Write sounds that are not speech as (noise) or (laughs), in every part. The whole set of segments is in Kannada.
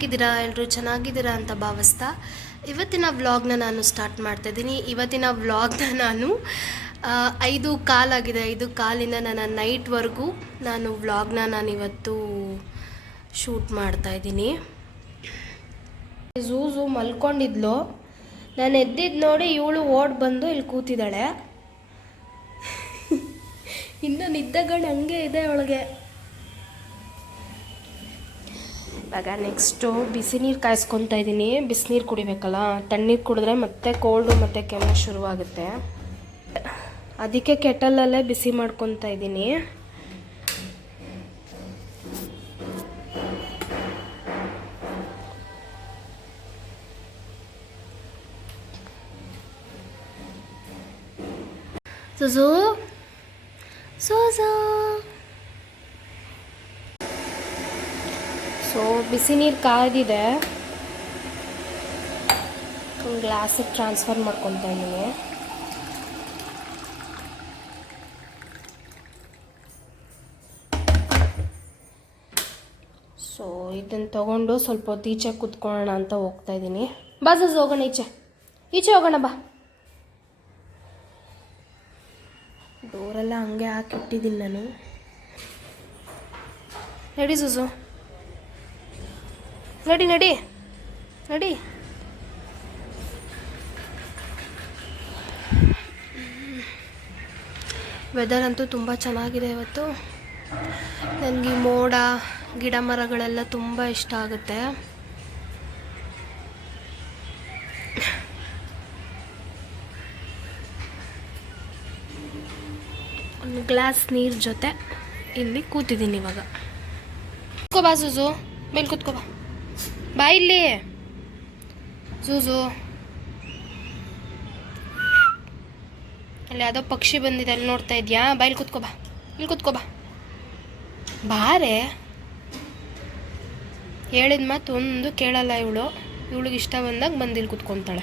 ಹೇಗಿದ್ದೀರಾ? ಎಲ್ಲರೂ ಚೆನ್ನಾಗಿದ್ದೀರಾ ಅಂತ ಭಾವಿಸ್ತಾ ಇವತ್ತಿನ ವ್ಲಾಗ್ನ ನಾನು ಸ್ಟಾರ್ಟ್ ಮಾಡ್ತಾ ಇದ್ದೀನಿ. ಇವತ್ತಿನ ವ್ಲಾಗ್ನ ನಾನು ಐದು ಕಾಲಾಗಿದೆ. ಐದು ಕಾಲಿಂದ ನನ್ನ ನೈಟ್ವರೆಗೂ ನಾನು ವ್ಲಾಗ್ನ ನಾನು ಇವತ್ತು ಶೂಟ್ ಮಾಡ್ತಾ ಇದ್ದೀನಿ. ಝೂಝು ಮಲ್ಕೊಂಡಿದ್ಲು. ನಾನು ಎದ್ದಿದ್ದು ನೋಡಿ ಇವಳು ಓಡ್ ಬಂದು ಇಲ್ಲಿ ಕೂತಿದ್ದಾಳೆ. (laughs) ಇನ್ನು ನಿದ್ದಗಳು ಹಂಗೆ ಇದೆ ಅವಳಿಗೆ. ಇವಾಗ ನೆಕ್ಸ್ಟು ಬಿಸಿ ನೀರು ಕಾಯಿಸ್ಕೊತಾ ಇದ್ದೀನಿ ಬಿಸಿನೀರು ಕುಡಿಬೇಕಲ್ಲ? ತಣ್ಣೀರು ಕುಡಿದ್ರೆ ಮತ್ತೆ ಕೋಲ್ಡು ಮತ್ತು ಕೆಮ್ಮು ಶುರುವಾಗುತ್ತೆ. ಅದಕ್ಕೆ ಕೆಟಲಲ್ಲೇ ಬಿಸಿ ಮಾಡ್ಕೊತಾ ಇದ್ದೀನಿ ಸುಜು? ಸೋಜೋ ಸೊ ಬಿಸಿ ನೀರು ಕಾದಿದೆ ಒಂದು ಗ್ಲಾಸಿಗೆ ಟ್ರಾನ್ಸ್ಫರ್ ಮಾಡ್ಕೊತಾ ಇದ್ದೀನಿ. ಸೊ ಇದನ್ನು ತಗೊಂಡು ಸ್ವಲ್ಪ ಹೊತ್ತು ಈಚೆ ಕುತ್ಕೊಳ್ಳೋಣ ಅಂತ ಹೋಗ್ತಾ ಇದ್ದೀನಿ. ಬಸ್ ಜಸ್ ಹೋಗೋಣ ಈಚೆ. ಈಚೆ ಹೋಗೋಣ ಬಾ. ಡೋರೆಲ್ಲ ಹಂಗೆ ಹಾಕಿಟ್ಟಿದ್ದೀನಿ ನಾನು. ಹೇಳಿ ಸುಸು? ನಡಿ ನಡಿ. ನಡಿ. ವೆದರ್ ಅಂತೂ ತುಂಬ ಚೆನ್ನಾಗಿದೆ ಇವತ್ತು. ನನಗೆ ಮೋಡ, ಗಿಡ ಮರಗಳೆಲ್ಲ ತುಂಬ ಇಷ್ಟ ಆಗುತ್ತೆ. ಒಂದು ಗ್ಲಾಸ್ ನೀರು ಜೊತೆ ಇಲ್ಲಿ ಕೂತಿದ್ದೀನಿ ಇವಾಗ. ಕೂತ್ಕೋಬಾ ಸೂಸು ಮೇಲೆ ಕುತ್ಕೋ ಬಾ ಇಲ್ಲಿ. ಸೂಸು ಅಲ್ಲಿ ಯಾವುದೋ ಪಕ್ಷಿ ಬಂದಿದೆ, ಅಲ್ಲಿ ನೋಡ್ತಾ ಇದೆಯಾ? ಬಾಯಿಲ್ ಕುತ್ಕೋ, ಬಾ. ಇಲ್ಲಿ ಕುತ್ಕೋ, ಬಾ. ಬಾರೆ? ಹೇಳಿದ ಮಾತು ಒಂದು ಕೇಳಲ್ಲ ಇವಳು. ಇವಳಿಗೆ ಇಷ್ಟ ಬಂದಾಗ ಬಂದು ಇಲ್ಲಿ ಕುತ್ಕೊತಾಳೆ.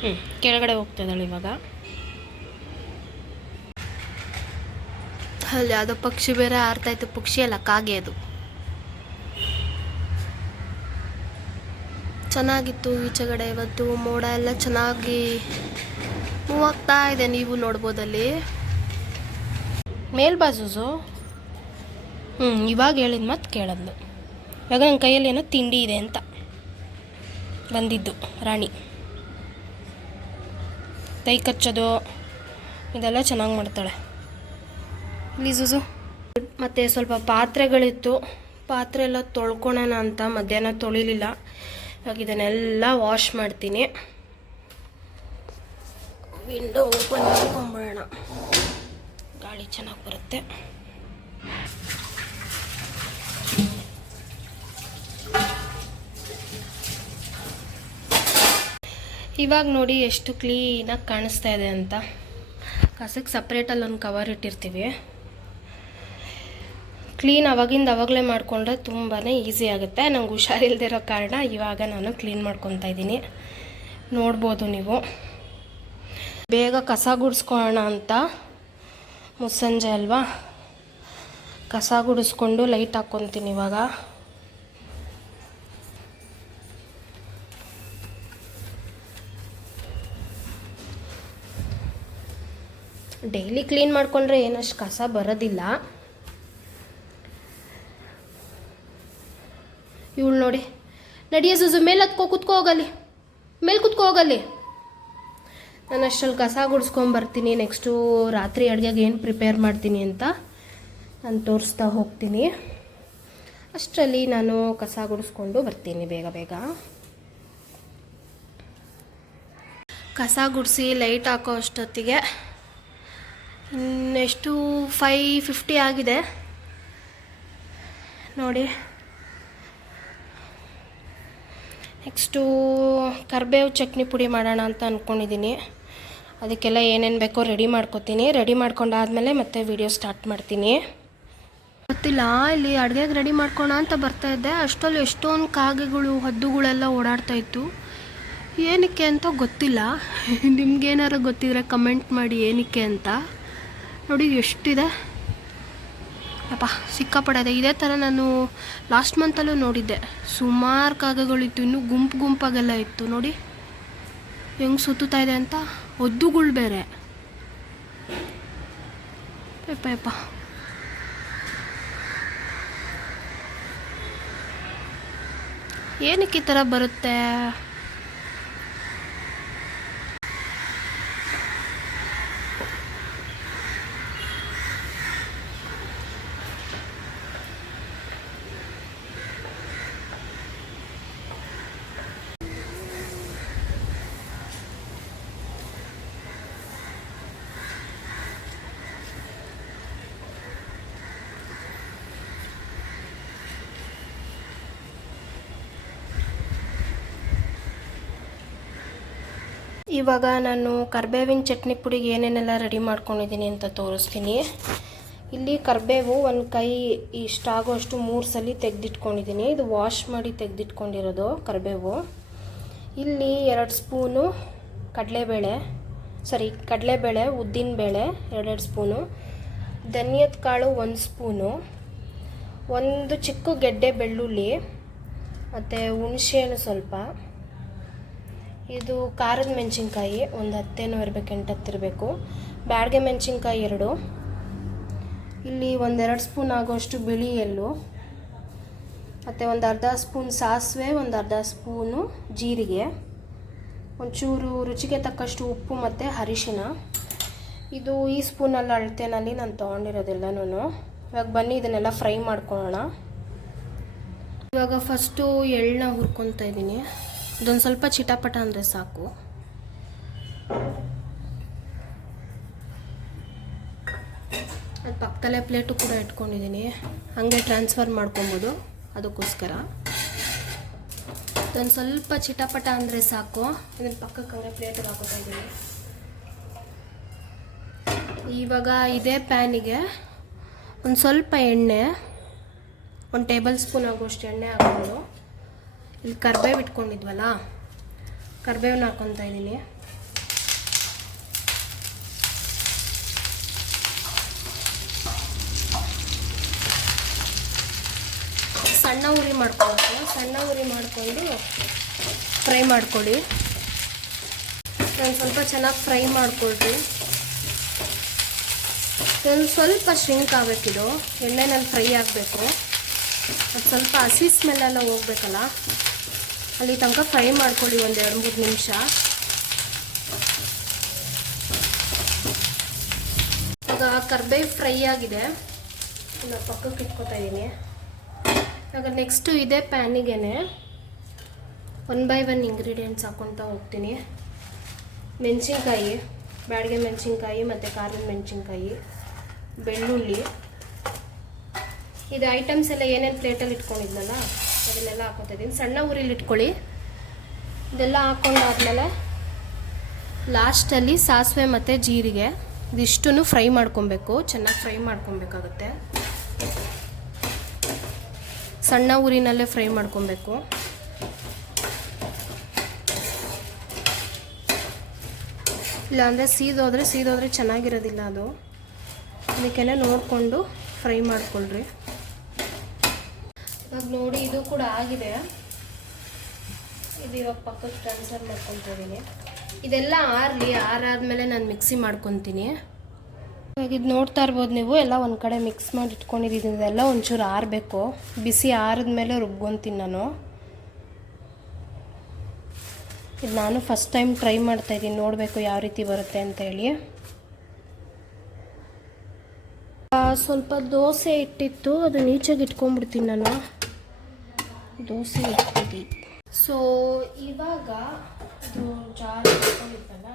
ಹ್ಞೂ ಕೆಳಗಡೆ ಹೋಗ್ತಾ ಇದ್ದಾಳೆ ಇವಾಗ. ಅಲ್ಲಿ ಯಾವುದೋ ಪಕ್ಷಿ ಬೇರೆ ಆರ್ತಾ ಇತ್ತು. ಪಕ್ಷಿ ಅಲ್ಲ, ಕಾಗೆ ಅದು. ಚೆನ್ನಾಗಿತ್ತು ಈಚೆಗಡೆ ಇವತ್ತು ಮೋಡ ಎಲ್ಲ ಚೆನ್ನಾಗಿ ಮೂವ್ ಆಗ್ತಾ ಇದೆ ನೀವು ನೋಡ್ಬೋದಲ್ಲಿ. ಮೇಲ್ ಬಾಜುಸು ಹ್ಞೂ ಇವಾಗ ಹೇಳಿದ ಮತ್ತೆ ಕೇಳದ್ಲು. ಇವಾಗ ನನ್ನ ಕೈಯಲ್ಲಿ ಏನೋ ತಿಂಡಿ ಇದೆ ಅಂತ ಬಂದಿದ್ದು, ರಾಣಿ. ಕೈ ಕಚ್ಚೋದು, ಇದೆಲ್ಲ ಚೆನ್ನಾಗಿ ಮಾಡ್ತಾಳೆ. ಜುಜು ಮತ್ತು ಸ್ವಲ್ಪ ಪಾತ್ರೆಗಳಿತ್ತು. ಪಾತ್ರೆ ಎಲ್ಲ ತೊಳ್ಕೊಳೋಣ ಅಂತ ಮಧ್ಯಾಹ್ನ ತೊಳಿಲಿಲ್ಲ. ಇವಾಗ ಇದನ್ನೆಲ್ಲ ವಾಶ್ ಮಾಡ್ತೀನಿ. ವಿಂಡೋ ಓಪನ್ ಮಾಡ್ಕೊಂಬಿಡೋಣ. ಗಾಳಿ ಚೆನ್ನಾಗಿ ಬರುತ್ತೆ. ಇವಾಗ ನೋಡಿ ಎಷ್ಟು ಕ್ಲೀನಾಗಿ ಕಾಣಿಸ್ತಾ ಇದೆ ಅಂತ. ಕಸಕ್ಕೆ ಸಪ್ರೇಟಲ್ಲಿ ಒಂದು ಕವರ್ ಇಟ್ಟಿರ್ತೀವಿ. ಕ್ಲೀನ್ ಅವಾಗಿಂದ ಅವಾಗಲೇ ಮಾಡಿಕೊಂಡ್ರೆ ತುಂಬಾ ಈಸಿ ಆಗುತ್ತೆ. ನಂಗೆ ಹುಷಾರಿಲ್ದಿರೋ ಕಾರಣ ಇವಾಗ ನಾನು ಕ್ಲೀನ್ ಮಾಡ್ಕೊತಾ ಇದ್ದೀನಿ. ನೋಡ್ಬೋದು ನೀವು. ಬೇಗ ಕಸ ಗುಡಿಸ್ಕೊಳ್ಳೋಣ ಅಂತ. ಮುಸ್ಸಂಜೆ ಅಲ್ವಾ? ಕಸ ಗುಡಿಸ್ಕೊಂಡು ಲೈಟ್ ಹಾಕ್ಕೊತೀನಿ ಇವಾಗ. ಡೈಲಿ ಕ್ಲೀನ್ ಮಾಡಿಕೊಂಡ್ರೆ ಏನಷ್ಟು ಕಸ ಬರೋದಿಲ್ಲ. ಇವಳು ನೋಡಿ. ನಡಿಯ ಸುಸು ಮೇಲೆ ಹತ್ಕೋ, ಕುತ್ಕೋ ಹೋಗಲಿ ಮೇಲೆ ಕುತ್ಕೋ ಹೋಗಲಿ ನಾನು ಅಷ್ಟರಲ್ಲಿ ಕಸ ಗುಡಿಸ್ಕೊಂಬರ್ತೀನಿ ನೆಕ್ಸ್ಟು ರಾತ್ರಿ ಅಡುಗೆಗೆ ಏನು ಪ್ರಿಪೇರ್ ಮಾಡ್ತೀನಿ ಅಂತ ನಾನು ತೋರಿಸ್ತಾ ಹೋಗ್ತೀನಿ. ಅಷ್ಟರಲ್ಲಿ ನಾನು ಕಸ ಗುಡಿಸ್ಕೊಂಡು ಬರ್ತೀನಿ ಬೇಗ ಬೇಗ. ಕಸ ಗುಡಿಸಿ ಲೈಟ್ ಹಾಕೋ ಅಷ್ಟೊತ್ತಿಗೆ ಇನ್ನೆಷ್ಟು ಫೈ ಫಿಫ್ಟಿ ಆಗಿದೆ. ನೋಡಿ. ನೆಕ್ಸ್ಟು ಕರಿಬೇವು ಚಟ್ನಿ ಪುಡಿ ಮಾಡೋಣ ಅಂತ ಅಂದ್ಕೊಂಡಿದ್ದೀನಿ ಅದಕ್ಕೆಲ್ಲ ಏನೇನು ಬೇಕೋ ರೆಡಿ ಮಾಡ್ಕೊತೀನಿ. ರೆಡಿ ಮಾಡ್ಕೊಂಡಾದ್ಮೇಲೆ ಮತ್ತೆ ವಿಡಿಯೋ ಸ್ಟಾರ್ಟ್ ಮಾಡ್ತೀನಿ. ಗೊತ್ತಿಲ್ಲ, ಇಲ್ಲಿ ಅಡುಗೆಗೆ ರೆಡಿ ಮಾಡ್ಕೋಣ ಅಂತ ಬರ್ತಾ ಇದ್ದೆ. ಅಷ್ಟರಲ್ಲಿ ಎಷ್ಟೊಂದು ಕಾಗೆಗಳು, ಹದ್ದುಗಳೆಲ್ಲ ಓಡಾಡ್ತಾ ಇತ್ತು. ಏನಕ್ಕೆ ಅಂತ ಗೊತ್ತಿಲ್ಲ. (laughs) ನಿಮ್ಗೇನಾರು ಗೊತ್ತಿದ್ರೆ ಕಮೆಂಟ್ ಮಾಡಿ ಏನಕ್ಕೆ ಅಂತ. ನೋಡಿ, ಎಷ್ಟಿದೆ. ಯಪ್ಪ ಸಿಕ್ಕಾಪಡದೆ ಇದೇ ಥರ ನಾನು ಲಾಸ್ಟ್ ಮಂತಲ್ಲೂ ನೋಡಿದ್ದೆ. ಸುಮಾರು ಕಾಗಗಳಿತ್ತು, ಇನ್ನೂ ಗುಂಪು ಗುಂಪಾಗೆಲ್ಲ ಇತ್ತು, ನೋಡಿ. ಹೆಂಗೆ ಸುತ್ತುತ್ತಾ ಇದೆ ಅಂತ? ಒದ್ದುಗಳು ಬೇರೆ. ಯಪ್ಪ ಯಪ್ಪ. ಏನಕ್ಕೆ ಈ ಥರ ಬರುತ್ತೆ? ಇವಾಗ ನಾನು ಕರ್ಬೇವಿನ ಚಟ್ನಿ ಪುಡಿಗೆ ಏನೇನೆಲ್ಲ ರೆಡಿ ಮಾಡ್ಕೊಂಡಿದ್ದೀನಿ ಅಂತ ತೋರಿಸ್ತೀನಿ. ಇಲ್ಲಿ ಕರ್ಬೇವು ಒಂದು ಕೈ ಇಷ್ಟಾಗೋಷ್ಟು ಮೂರು ಸಲ ತೆಗೆದಿಟ್ಕೊಂಡಿದ್ದೀನಿ. ಇದು ವಾಶ್ ಮಾಡಿ ತೆಗೆದಿಟ್ಕೊಂಡಿರೋದು ಕರ್ಬೇವು. ಇಲ್ಲಿ ಎರಡು ಸ್ಪೂನು ಕಡಲೆಬೇಳೆ ಸಾರಿ ಕಡಲೆಬೇಳೆ, ಉದ್ದಿನಬೇಳೆ ಎರಡೆರಡು ಸ್ಪೂನು, ಧನಿಯದ ಕಾಳು ಒಂದು ಸ್ಪೂನು, ಒಂದು ಚಿಕ್ಕ ಗೆಡ್ಡೆ ಬೆಳ್ಳುಳ್ಳಿ, ಮತ್ತು ಹುಣಸೆಹಣ್ಣು ಸ್ವಲ್ಪ. ಇದು ಖಾರದ ಮೆಣಸಿನ್ಕಾಯಿ, ಒಂದು ಹತ್ತೇನೋ ಇರಬೇಕು, ಎಂಟು ಹತ್ತಿರಬೇಕು ಬ್ಯಾಡಗೆ ಮೆಣಸಿನ್ಕಾಯಿ ಎರಡು. ಇಲ್ಲಿ ಒಂದೆರಡು ಸ್ಪೂನ್ ಆಗೋಷ್ಟು ಬಿಳಿ ಎಳ್ಳು. ಮತ್ತು ಒಂದು ಅರ್ಧ ಸ್ಪೂನ್ ಸಾಸಿವೆ, ಒಂದು ಅರ್ಧ ಸ್ಪೂನು ಜೀರಿಗೆ. ಒಂಚೂರು ರುಚಿಗೆ ತಕ್ಕಷ್ಟು ಉಪ್ಪು ಮತ್ತು ಅರಿಶಿನ. ಇದು ಈ ಸ್ಪೂನಲ್ಲಿ ಅಳತೆನಲ್ಲಿ ನಾನು ತೊಗೊಂಡಿರೋದೆಲ್ಲನೂ ಇವಾಗ ಬನ್ನಿ, ಇದನ್ನೆಲ್ಲ ಫ್ರೈ ಮಾಡ್ಕೊಳ್ಳೋಣ. ಇವಾಗ ಫಸ್ಟು ಎಳ್ಳನ್ನ ಹುರ್ಕೊತಾ ಇದ್ದೀನಿ ಇದೊಂದು ಸ್ವಲ್ಪ ಚಿಟಾಪಟ ಅಂದರೆ ಸಾಕು. ಅದು ಪಕ್ಕದಲ್ಲೇ ಪ್ಲೇಟು ಕೂಡ ಇಟ್ಕೊಂಡಿದ್ದೀನಿ ಹಾಗೆ ಟ್ರಾನ್ಸ್ಫರ್ ಮಾಡ್ಕೊಬೋದು ಅದಕ್ಕೋಸ್ಕರ. ಇದೊಂದು ಸ್ವಲ್ಪ ಚಿಟಾಪಟ ಅಂದರೆ ಸಾಕು. ಇದನ್ನ ಪಕ್ಕಕ್ಕೆ ಹಂಗೆ ಪ್ಲೇಟಿಗೆ ಹಾಕೋತಾ ಇದ್ದೀನಿ ಇವಾಗ ಇದೇ ಪ್ಯಾನಿಗೆ ಒಂದು ಸ್ವಲ್ಪ ಎಣ್ಣೆ, ಒಂದು ಟೇಬಲ್ ಸ್ಪೂನ್ ಆಗುವಷ್ಟು ಎಣ್ಣೆ ಹಾಕ್ಕೊಂಡು ಇಲ್ಲಿ ಕರ್ಬೇವು ಇಟ್ಕೊಂಡಿದ್ವಲ್ಲ? ಕರ್ಬೇವನ್ನ ಹಾಕೊತಾ ಇದ್ದೀನಿ. ಸಣ್ಣ ಉರಿ ಮಾಡ್ಕೊಬೇಕು ಸಣ್ಣ ಉರಿ ಮಾಡಿಕೊಂಡು ಫ್ರೈ ಮಾಡ್ಕೊಳ್ಳಿ. ನಾನು ಸ್ವಲ್ಪ ಚೆನ್ನಾಗಿ ಫ್ರೈ ಮಾಡ್ಕೊಳ್ತೀನಿ. ಒಂದು ಸ್ವಲ್ಪ ಶ್ರಿಂಕ್ ಆಗಬೇಕಿದು ಎಣ್ಣೆನಲ್ಲಿ ಫ್ರೈ ಆಗಬೇಕು. ಅದು ಸ್ವಲ್ಪ ಹಸಿ ಸ್ಮೆಲ್ಲೆಲ್ಲ ಹೋಗ್ಬೇಕಲ್ಲ? ಅಲ್ಲಿ ತನಕ ಫ್ರೈ ಮಾಡ್ಕೊಳ್ಳಿ ಒಂದು ಎರಡು ಮೂರು ನಿಮಿಷ. ಈಗ ಕರ್ಬೇವು ಫ್ರೈ ಆಗಿದೆ. ನಾನು ಪಕ್ಕಕ್ಕೆ ಇಟ್ಕೊತಾ ಇದ್ದೀನಿ ಇವಾಗ ನೆಕ್ಸ್ಟು ಇದೇ ಪ್ಯಾನಿಗೆ ಒನ್ ಬೈ ಒನ್ ಇಂಗ್ರೀಡಿಯೆಂಟ್ಸ್ ಹಾಕ್ಕೊತಾ ಹೋಗ್ತೀನಿ. ಮೆಣಸಿನ್ಕಾಯಿ, ಬ್ಯಾಡಿಗೆ ಮೆಣಸಿನ್ಕಾಯಿ ಮತ್ತು ಖಾರದ ಮೆಣಸಿನ್ಕಾಯಿ, ಬೆಳ್ಳುಳ್ಳಿ. ಇದು ಐಟಮ್ಸ್ ಎಲ್ಲ ಏನೇನು ಪ್ಲೇಟಲ್ಲಿ ಇಟ್ಕೊಂಡಿದ್ನಲ್ಲ? ಅದನ್ನೆಲ್ಲ ಹಾಕೋತಾ ಇದ್ದೀನಿ. ಸಣ್ಣ ಉರಿಲಿ ಇಟ್ಕೊಳ್ಳಿ. ಇದೆಲ್ಲ ಹಾಕ್ಕೊಂಡಾದ್ಮೇಲೆ ಲಾಸ್ಟಲ್ಲಿ ಸಾಸಿವೆ ಮತ್ತು ಜೀರಿಗೆ. ಇದಿಷ್ಟನ್ನು ಫ್ರೈ ಮಾಡ್ಕೊಬೇಕು. ಚೆನ್ನಾಗಿ ಫ್ರೈ ಮಾಡ್ಕೊಬೇಕಾಗುತ್ತೆ. ಸಣ್ಣ ಉರಿನಲ್ಲೇ ಫ್ರೈ ಮಾಡ್ಕೊಬೇಕು. ಇಲ್ಲಾಂದರೆ ಸೀದೋದ್ರೆ ಸೀದೋದ್ರೆ ಚೆನ್ನಾಗಿರೋದಿಲ್ಲ ಅದು. ಅದಕ್ಕೆಲ್ಲ ನೋಡಿಕೊಂಡು ಫ್ರೈ ಮಾಡ್ಕೊಳ್ರಿ. ಇವಾಗ ನೋಡಿ ಇದು ಕೂಡ ಆಗಿದೆ. ಇದು ಇವಾಗ ಪಕ್ಕಕ್ಕೆ ಟ್ರಾನ್ಸ್ಫರ್ ಮಾಡ್ಕೊತಾ ಇದ್ದೀನಿ ಇದೆಲ್ಲ ಆರಲಿ ಆರಾದ್ಮೇಲೆ ನಾನು ಮಿಕ್ಸಿ ಮಾಡ್ಕೊತೀನಿ. ಇವಾಗ ಇದು ನೋಡ್ತಾ ಇರ್ಬೋದು ನೀವು ಎಲ್ಲ ಒಂದು ಕಡೆ ಮಿಕ್ಸ್ ಮಾಡಿ ಇಟ್ಕೊಂಡಿದ್ದೀನಿ ಇದೆಲ್ಲ ಒಂಚೂರು ಆರಬೇಕು. ಬಿಸಿ ಆರಿದ್ಮೇಲೆ ರುಬ್ಕೊತೀನಿ ನಾನು. ಇದು ನಾನು ಫಸ್ಟ್ ಟೈಮ್ ಟ್ರೈ ಮಾಡ್ತಾ ಇದ್ದೀನಿ ನೋಡಬೇಕು ಯಾವ ರೀತಿ ಬರುತ್ತೆ ಅಂತ ಹೇಳಿ. ಆ, ಸ್ವಲ್ಪ ದೋಸೆ ಇಟ್ಟಿತ್ತು. ಅದು ನೀಚಾಗಿ ಇಟ್ಕೊಂಡ್ಬಿಡ್ತೀನಿ ನಾನು. ದೋಸೆ ಇಟ್ಬಿಟ್ಟು ಸೊ ಇವಾಗ ಇದು ಜಾರ್ ಇಟ್ಕೊಂಡಿದ್ದಲ್ಲ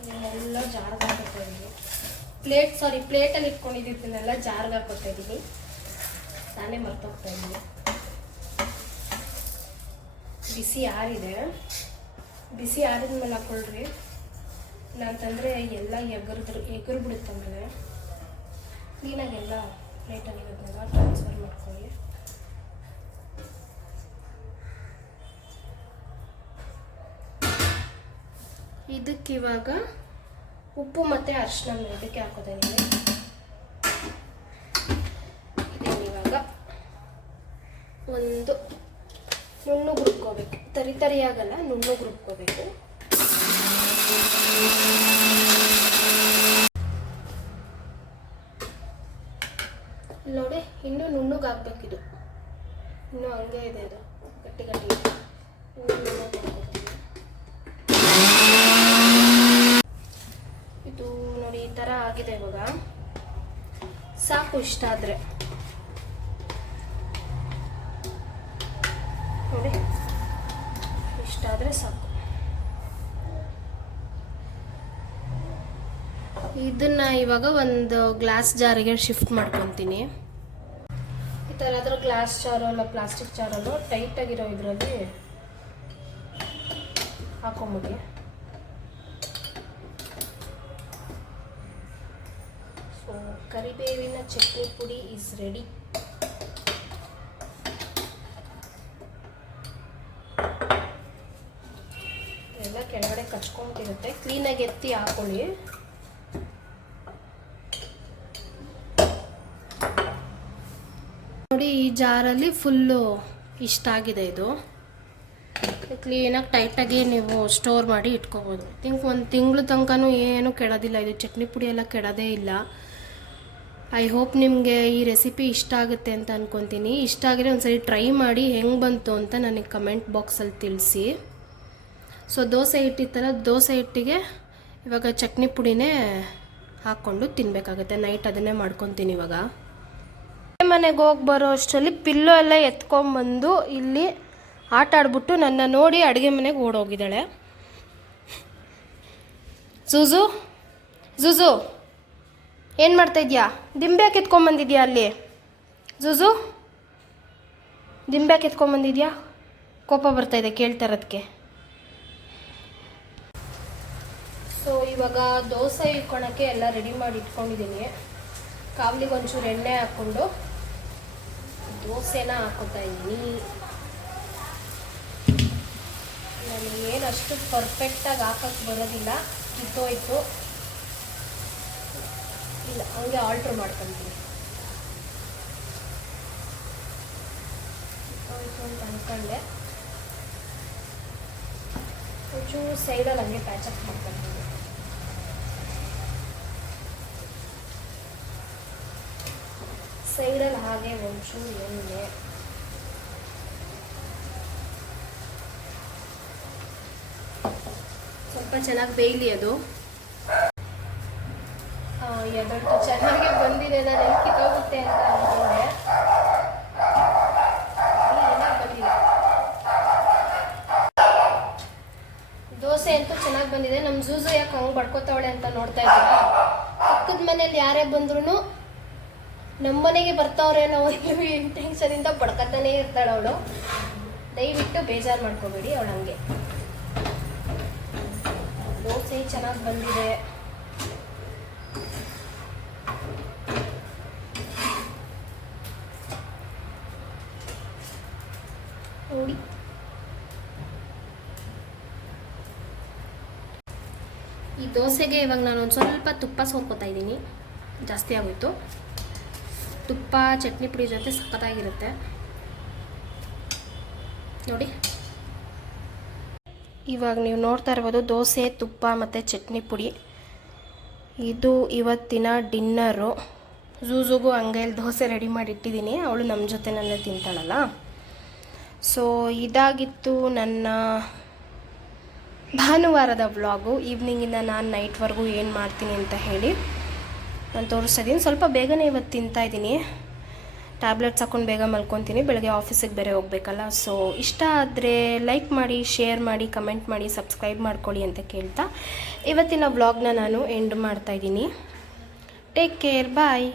ಇದನ್ನೆಲ್ಲ ಜಾರ್ಗೆ ಹಾಕೋತಾ ಇದ್ದೀನಿ ಪ್ಲೇಟ್ ಸಾರಿ ಪ್ಲೇಟಲ್ಲಿ ಇಟ್ಕೊಂಡಿದ್ದನ್ನೆಲ್ಲ ಜಾರ್ಗೆ ಹಾಕೋತಾ ಇದ್ದೀನಿ ನಾನೇ ಮರ್ತೋಗ್ತಾ ಇದ್ದೀನಿ ಬಿಸಿ ಆರಿದೆ. ಬಿಸಿ ಆರಿದ ಮೇಲೆ ಹಾಕೊಳ್ರಿ. ನಾನಂತಂದರೆ ಎಲ್ಲ ಎಗರಿದ್ರು ಎಗರು ಬಿಡುತ್ತೆ ಆಮೇಲೆ ಕ್ಲೀನಾಗೆಲ್ಲ ಪ್ಲೇಟಲ್ಲಿ ಟ್ರಾನ್ಸ್ಫರ್ ಮಾಡ್ಕೊಳ್ಳಿ. ಇದಕ್ಕಿವಾಗ ಉಪ್ಪು ಮತ್ತು ಅರಿಶಿನ ಇದಕ್ಕೆ ಹಾಕೋತಾ ನೀವು. ಇವಾಗ ಒಂದು ನುಣ್ಣು ಗುರುಕೋಬೇಕು ತರಿ ತರಿಯಾಗಲ್ಲ, ನುಣ್ಣು ಗುರುಕೋಬೇಕು ನೋಡಿ, ಇನ್ನೂ ನುಣ್ಣಗೆ ಹಾಕ್ಬೇಕಿದು ಇನ್ನು ಹಂಗೆ ಇದೆ ಅದು, ಗಟ್ಟಿ ಗಟ್ಟಿ. ಇವಾಗ? ಸಾಕು ಇಷ್ಟ ಆದರೆ ನೋಡಿ. ಇಷ್ಟ ಆದರೆ ಸಾಕು. ಇದನ್ನ ಇವಾಗ ಒಂದು ಗ್ಲಾಸ್ ಜಾರಿಗೆ ಶಿಫ್ಟ್ ಮಾಡ್ಕೊತೀನಿ. ಈ ಥರ ಆದ್ರೂ ಗ್ಲಾಸ್ ಜಾರು ಅಲ್ಲ ಪ್ಲಾಸ್ಟಿಕ್ ಜಾರಲ್ಲೋ ಟೈಟಾಗಿರೋ ಇದರಲ್ಲಿ ಹಾಕೊಂಬಿಡಿ. ಕರಿಬೇವಿನ ಚಟ್ನಿ ಪುಡಿ ಈಸ್ ರೆಡಿ ಎಲ್ಲ ಕೆಳಗಡೆ ಕಚ್ಕೊಂಡಿರುತ್ತೆ ಕ್ಲೀನಾಗಿ ಎತ್ತಿ ಹಾಕೊಳ್ಳಿ. ನೋಡಿ, ಈ ಜಾರಲ್ಲಿ ಫುಲ್ಲು ಇಷ್ಟ ಆಗಿದೆ ಇದು. ಕ್ಲೀನಾಗಿ ಟೈಟಾಗಿ ನೀವು ಸ್ಟೋರ್ ಮಾಡಿ ಇಟ್ಕೋಬೋದು. ಥಿಂಕ್ ಒಂದು ತಿಂಗಳು ತನಕನೂ ಏನು ಕೆಡೋದಿಲ್ಲ. ಇದು ಚಟ್ನಿ ಪುಡಿ ಎಲ್ಲ ಕೆಡೋದೇ ಇಲ್ಲ. ಐ ಹೋಪ್ ನಿಮಗೆ ಈ ರೆಸಿಪಿ ಇಷ್ಟ ಆಗುತ್ತೆ ಅಂತ ಅನ್ಕೊತೀನಿ. ಇಷ್ಟ ಆಗಿದ್ರೆ ಒಂದ್ಸರಿ ಟ್ರೈ ಮಾಡಿ ಹೆಂಗೆ ಬಂತು ಅಂತ ನನಗೆ ಕಮೆಂಟ್ ಬಾಕ್ಸಲ್ಲಿ ತಿಳಿಸಿ. ಸೊ ದೋಸೆ ಹಿಟ್ಟಿತ್ತಲ್ಲ, ದೋಸೆ ಹಿಟ್ಟಿಗೆ ಇವಾಗ ಚಟ್ನಿ ಪುಡಿನೇ ಹಾಕ್ಕೊಂಡು ತಿನ್ನಬೇಕಾಗುತ್ತೆ ನೈಟ್ ಅದನ್ನೇ ಮಾಡ್ಕೊತೀನಿ ಇವಾಗ. ಮನೆಗೆ ಹೋಗಿ ಬರೋ ಅಷ್ಟರಲ್ಲಿ ಪಿಲ್ಲೋ ಎಲ್ಲ ಎತ್ಕೊಂಬಂದು ಇಲ್ಲಿ ಆಟ ಆಡ್ಬಿಟ್ಟು ನನ್ನ ನೋಡಿ ಅಡುಗೆ ಮನೆಗೆ ಓಡೋಗಿದ್ದಾಳೆ. ಜೂಜು ಜೂಜು ಏನು ಮಾಡ್ತಾ ಇದೆಯಾ? ದಿಂಬ್ಯಾಕೆ ಎತ್ಕೊಂಬಂದಿದ್ಯಾ ಅಲ್ಲಿ? ಜುಜು ದಿಂಬ್ಯಾಕೆ ಎತ್ಕೊಂಬಂದಿದ್ಯಾ ಕೋಪ ಬರ್ತಾ ಇದೆ, ಕೇಳ್ತಾ ಇರೋದಕ್ಕೆ ಸೊ ಇವಾಗ ದೋಸೆ ಇಟ್ಕೊಳಕ್ಕೆ ಎಲ್ಲ ರೆಡಿ ಮಾಡಿ ಇಟ್ಕೊಂಡಿದ್ದೀನಿ. ಕಾವಲಿಗೆ ಒಂಚೂರು ಎಣ್ಣೆ ಹಾಕ್ಕೊಂಡು ದೋಸೆನ ಹಾಕೋತಾ ಇದ್ದೀನಿ. ನನಗೇನು ಅಷ್ಟು ಪರ್ಫೆಕ್ಟಾಗಿ ಹಾಕಕ್ಕೆ ಬರೋದಿಲ್ಲ, ಕಿತ್ತೋಯ್ತು. ಇಲ್ಲ, ಹಂಗೆ ಆಲ್ಟ್ರ್ ಮಾಡ್ಕೊತೀನಿ. ಅಂತ ಅಂದ್ಕೊಂಡೆ ಒಂಚೂರು ಸೈಡಲ್ಲಿ ಹಂಗೆ ಪ್ಯಾಚಪ್ ಮಾಡ್ಕೊತೀನಿ. ಸೈಡಲ್ಲಿ ಹಾಗೆ ಒಂಚೂರು ಎಣ್ಣೆ. ಸ್ವಲ್ಪ ಚೆನ್ನಾಗಿ ಬೇಯಲಿ ಅದು. ಎದೊಟ್ಟು ಚೆನ್ನಾಗಿ ಬಂದಿದೆ ನಾನು ಎಲ್ಲಿ ಕಿತ್ತೋಗುತ್ತೆ ಅಂತ ಅಂದ್ಕೊಂಡೆ. ದೋಸೆ ಅಂತೂ ಚೆನ್ನಾಗಿ ಬಂದಿದೆ. ನಮ್ಮ ಜೂಜು ಯಾಕೆ ಹಂಗೆ ಬಡ್ಕೋತಾವಳೆ ಅಂತ ನೋಡ್ತಾ ಇದ್ದೀರಾ? ಪಕ್ಕದ ಮನೇಲಿ ಯಾರೇ ಬಂದ್ರೂ ನಮ್ಮ ನಮ್ಮನೆಗೆ ಬರ್ತಾವ್ರೇನೋ ಟೆನ್ಷನಿಂದ ಬಡ್ಕತಾನೇ ಇರ್ತಾಳೆ ಅವಳು. ದಯವಿಟ್ಟು ಬೇಜಾರು ಮಾಡ್ಕೋಬೇಡಿ ಅವಳು ಹಂಗೆ ದೋಸೆ ಚೆನ್ನಾಗಿ ಬಂದಿದೆ ನೋಡಿ ಈ ದೋಸೆಗೆ ಇವಾಗ ನಾನು ಒಂದು ಸ್ವಲ್ಪ ತುಪ್ಪ ಸೋರ್ಕೋತಾ ಇದ್ದೀನಿ. ಜಾಸ್ತಿ ಆಗೋಯ್ತು. ತುಪ್ಪ, ಚಟ್ನಿ ಪುಡಿ ಜೊತೆ ಸಖತ್ತಾಗಿರುತ್ತೆ. ನೋಡಿ. ಇವಾಗ ನೀವು ನೋಡ್ತಾ ಇರ್ಬೋದು ದೋಸೆ, ತುಪ್ಪ ಮತ್ತು ಚಟ್ನಿ ಪುಡಿ. ಇದು ಇವತ್ತಿನ ಡಿನ್ನರು. ಝೂಝುಗೂ ಹಂಗೈಲಿ ದೋಸೆ ರೆಡಿ ಮಾಡಿ ಇಟ್ಟಿದ್ದೀನಿ ಅವಳು ನಮ್ಮ ಜೊತೆ ನನ್ನ ತಿಂತಾಳಲ್ಲ. ಸೊ ಇದಾಗಿತ್ತು ನನ್ನ ಭಾನುವಾರದ ವ್ಲಾಗು, ಈವ್ನಿಂಗಿಂದ ನಾನು ನೈಟ್ವರೆಗೂ ಏನು ಮಾಡ್ತೀನಿ ಅಂತ ಹೇಳಿ ನಾನು ತೋರಿಸ್ತಿದ್ದೀನಿ ಸ್ವಲ್ಪ ಬೇಗನೆ ಇವತ್ತು ತಿಂತಾ ಇದ್ದೀನಿ. ಟ್ಯಾಬ್ಲೆಟ್ಸ್ ಹಾಕೊಂಡು ಬೇಗ ಮಲ್ಕೊತೀನಿ. ಬೆಳಗ್ಗೆ ಆಫೀಸಿಗೆ ಬೇರೆ ಹೋಗಬೇಕಲ್ಲ ಸೊ ಇಷ್ಟ ಆದರೆ ಲೈಕ್ ಮಾಡಿ ಶೇರ್ ಮಾಡಿ ಕಮೆಂಟ್ ಮಾಡಿ ಸಬ್ಸ್ಕ್ರೈಬ್ ಮಾಡ್ಕೊಳ್ಳಿ ಅಂತ ಕೇಳ್ತಾ ಇವತ್ತಿನ ವ್ಲಾಗ್ನ ನಾನು ಎಂಡ್ ಮಾಡ್ತಾ ಇದ್ದೀನಿ. Take care bye